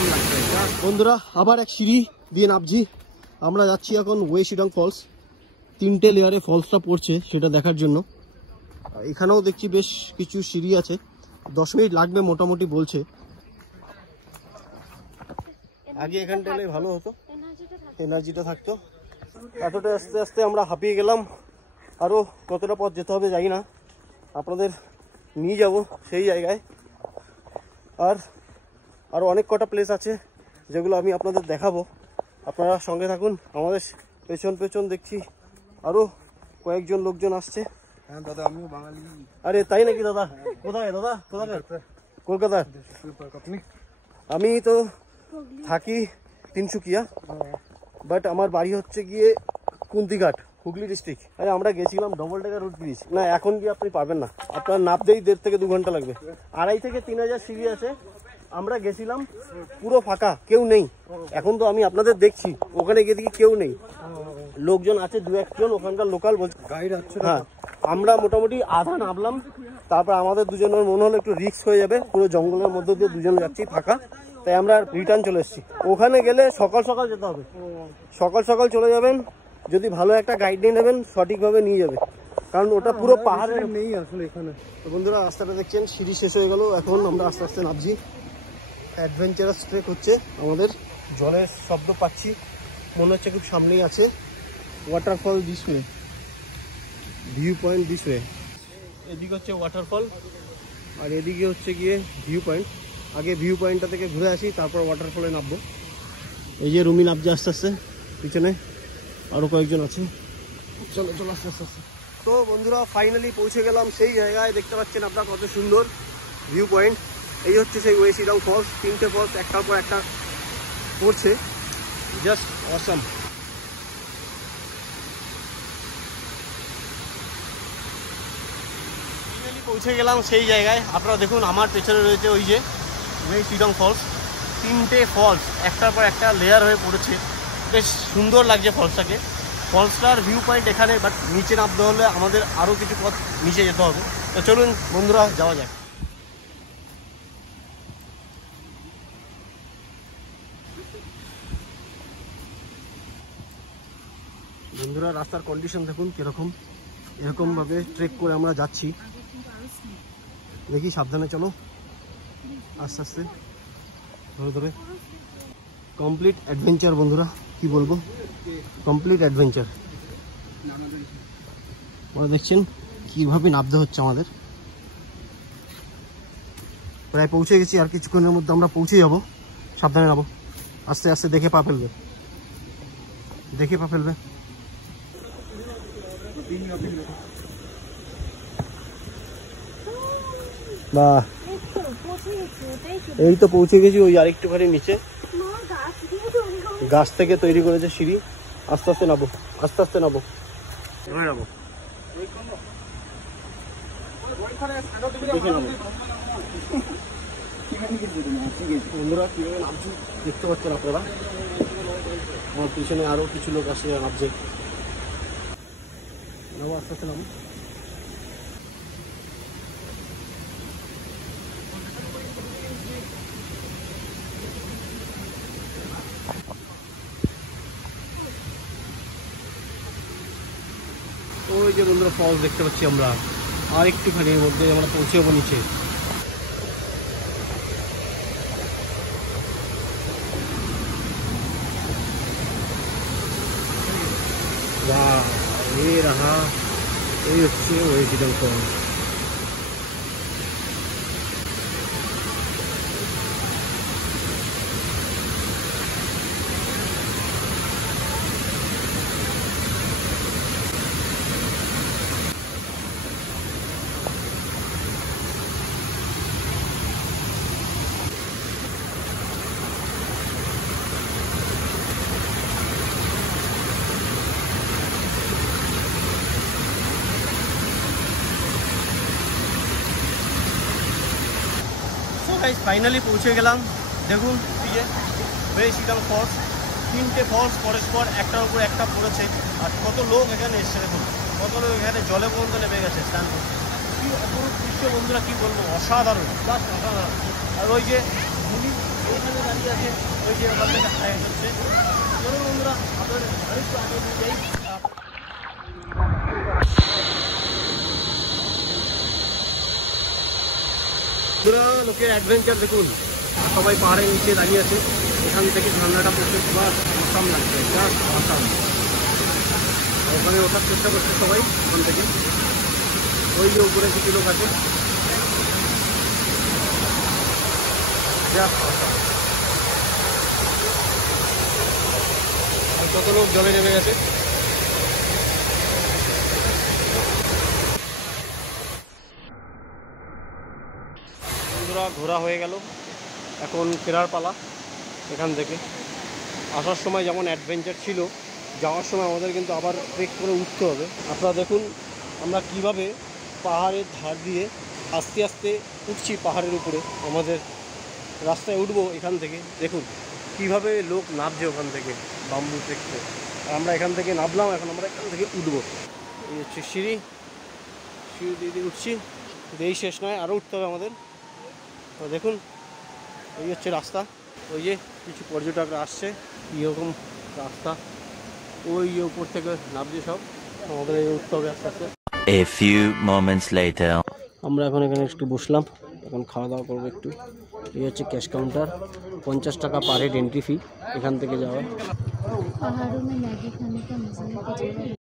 गरम लगता है क्या বন্ধুরা আবার এক সিঁড়ি দিয়ে নামছি আমরা যাচ্ছি এখন ওয়ে শিডং ফলস 3টে লেয়ারে ফলসটা পড়ছে সেটা দেখার জন্য এখানেও দেখছি বেশ কিছু সিঁড়ি আছে 10 মিনিট লাগবে মোটামুটি বলছে আগে এখানটা এলে ভালো হতো এনার্জিটা থাকতো এতটা আস্তে আস্তে আমরা হাঁপিয়ে গেলাম আরও কতটা পথ যেতে হবে জানি না আপনাদের নিয়ে যাব সেই জায়গায় আর আরও অনেক কটা প্লেস আছে যেগুলো আমি আপনাদের দেখাবো আপনারা সঙ্গে থাকুন আমাদের পেছন পেছন দেখছি আরও কয়েকজন লোকজন আসছে হ্যাঁ দাদা আমিও বাঙালি আরে তাই নাকি দাদা কোথায় দাদা কলকাতার আমি তো থাকি তিনসুকিয়া বাট আমার বাড়ি হচ্ছে গিয়ে কুন্তিঘাট হুগলি ডিস্ট্রিক্ট আরে আমরা গেছিলাম ডবল ডেকার রুট ব্রিজ না এখন গিয়ে আপনি পাবেন না আপনার নামতেই 1.5 থেকে 2 ঘন্টা লাগবে 2.5 থেকে 3000 সিঁড়ি আছে আমরা গেছিলাম পুরো ফাঁকা কেউ নেই এখন তো আমি আপনাদের দেখছি ওখানে গিয়ে দেখি কেউ নেই লোকজন আছে 2-1 ওখানকার লোকাল গাইড আছে হ্যাঁ আমরা মোটামুটি আধা নামলাম তারপর আমাদের দুজনের মনে হলো একটু রিস্ক হয়ে যাবে পুরো জঙ্গলের মধ্যে দিয়ে দুজন যাচ্ছি ফাঁকা তাই আমরা রিটার্ন চলে এসেছি ওখানে গেলে সকাল সকাল যেতে হবে সকাল সকাল চলে যাবেন যদি ভালো একটা গাইড নিয়ে নেবেন সঠিকভাবে নিয়ে যাবে কারণ ওটা পুরো পাহাড়ের নেই আসলে এখানে তো বন্ধুরা রাস্তাটা দেখছেন সিঁড়ি শেষ হয়ে গেল এখন আমরা আস্তে আস্তে নামছি অ্যাডভেঞ্চারাস ট্রেক হচ্ছে আমাদের জলের শব্দ পাচ্ছি মনে হচ্ছে খুব সামনেই আছে waterfall this way view point this way এদিকে হচ্ছে ওয়াটারফল আর এদিকে হচ্ছে গিয়ে ভিউ পয়েন্ট আগে ভিউ পয়েন্টটা থেকে ঘুরে আসি তারপর ওয়াটারফলে নামবো এই যে রুমি নামছে আস্তে আস্তে পিছনে আরও কয়েকজন আছে চলো চলো আস্তে আস্তে আস্তে তো বন্ধুরা ফাইনালি পৌঁছে গেলাম সেই জায়গায় দেখতে পাচ্ছেন আপনারা কত সুন্দর ভিউ পয়েন্ট এই হচ্ছে সেই ওয়ে শিডং ফলস 3টে ফলস একটার পর একটা পড়ছে জাস্ট অসাম ফাইনালি পৌঁছে গেলাম সেই জায়গায় আপনারা দেখুন আমার পেছনে রয়েছে ওই যে ওয়ে শিডং ফলস 3টে ফলস একটার পর একটা লেয়ার হয়ে পড়েছে বেশ সুন্দর লাগছে ফলসটাকে ফলসটার ভিউ পয়েন্ট এখানে বাট নিচে নামতে হলে আমাদের আরও কিছু পথ নিচে যেতে হবে তো চলুন বন্ধুরা যাওয়া যাক বন্ধুরা রাস্তার কন্ডিশন দেখুন কিরকম এরকমভাবে ট্রেক করে আমরা যাচ্ছি দেখি সাবধানে চলো আস্তে আস্তে ধরে ধরে কমপ্লিট অ্যাডভেঞ্চার বন্ধুরা কি বলবো কমপ্লিট অ্যাডভেঞ্চার আপনারা দেখছেন কীভাবে নামতে হচ্ছে আমাদের প্রায় পৌঁছে গেছি আর কিছুক্ষণের মধ্যে আমরা পৌঁছে যাব সাবধানে নামো আস্তে আস্তে দেখে পা ফেলবে বাহ এই তো পৌঁছে গেছি ওই আরেকটুখানি নিচে গাছ থেকে তৈরি করেছে সিঁড়ি আস্তে আস্তে নামো ধরে নামো বন্ধুরা কিভাবে নামছি দেখতে পাচ্ছেন আপনারা আমার পিছনে আরো কিছু লোক আসে নামছে নামো আস্তে আস্তে নামো ওই যে বন্ধুরা ফলস দেখতে পাচ্ছি আমরা আর একটুখানির মধ্যে আমরা পৌঁছে যাবো নিচে वाह ये रहा ये হচ্ছে ওয়ে শিডং ফলস ফাইনালি পৌঁছে গেলাম দেখুন এই যে ওয়ে শিডং ফলস 3টে ফলস পরস্পর একটার উপর একটা পড়েছে আর কত লোক এখানে এসছে দেখুন কত লোক এখানে জলে পর্যন্ত নেমে গেছে স্নান করতে কি অপরূপ দৃশ্য বন্ধুরা কি বলবো অসাধারণ জাস্ট অসাধারণ আর ওই যে ওইখানে দাঁড়িয়ে আছে, ওই যে ওখান থেকে হাই হচ্ছে। চলুন বন্ধুরা, আপনাদের আরেকটু আগে নিয়ে যাই। বন্ধুরা, লোকের অ্যাডভেঞ্চার দেখুন, সবাই পাহাড়ের নিচে দাঁড়িয়ে আছে। এখান থেকে ঝর্ণাটা পড়ছে, বাস আসাম লাগছে, জাস্ট আসাম। ওখানে ওঠার চেষ্টা করছে সবাই ওখান থেকে। ওই যে উপরে কিছু লোক আছে, আর কত লোক জলে নেমে গেছে। বন্ধুরা, ঘোরা হয়ে গেল, এখন ফেরার পালা। এখান থেকে আসার সময় যেমন অ্যাডভেঞ্চার ছিল, যাওয়ার সময় আমাদের কিন্তু আবার ট্রেক করে উঠতে হবে। আপনারা দেখুন আমরা কিভাবে পাহাড়ের ধার দিয়ে আস্তে আস্তে উঠছি পাহাড়ের উপরে। আমাদের রাস্তায় উঠবো এখান থেকে, দেখুন কিভাবে লোক নামছে ওখান থেকে বাম্বু ট্রেকতে। আর আমরা এখান থেকে নামলাম, এখন আমরা এখান থেকে উঠবো। এই হচ্ছে সিঁড়ি, সিঁড়ি দিয়ে দিয়ে উঠছি। এই শেষ নয়, আরও উঠতে হবে আমাদের। তো দেখুন এই হচ্ছে রাস্তা। ওই যে কিছু পর্যটকরা আসছে, কীরকম রাস্তা, ওই উপর থেকে নামছে সব। আমাদের এই উঠতে হবে আস্তে আস্তে। A few moments later. আমরা এখন এখানে একটু বসলাম, এখন খাওয়া দাওয়া করবো একটু। এই হচ্ছে ক্যাশ কাউন্টার, 50 টাকা পার হেড এন্ট্রি ফি এখান থেকে যাওয়া। पहाड़ों में मैगी खाने का मजा ही कुछ अलग है।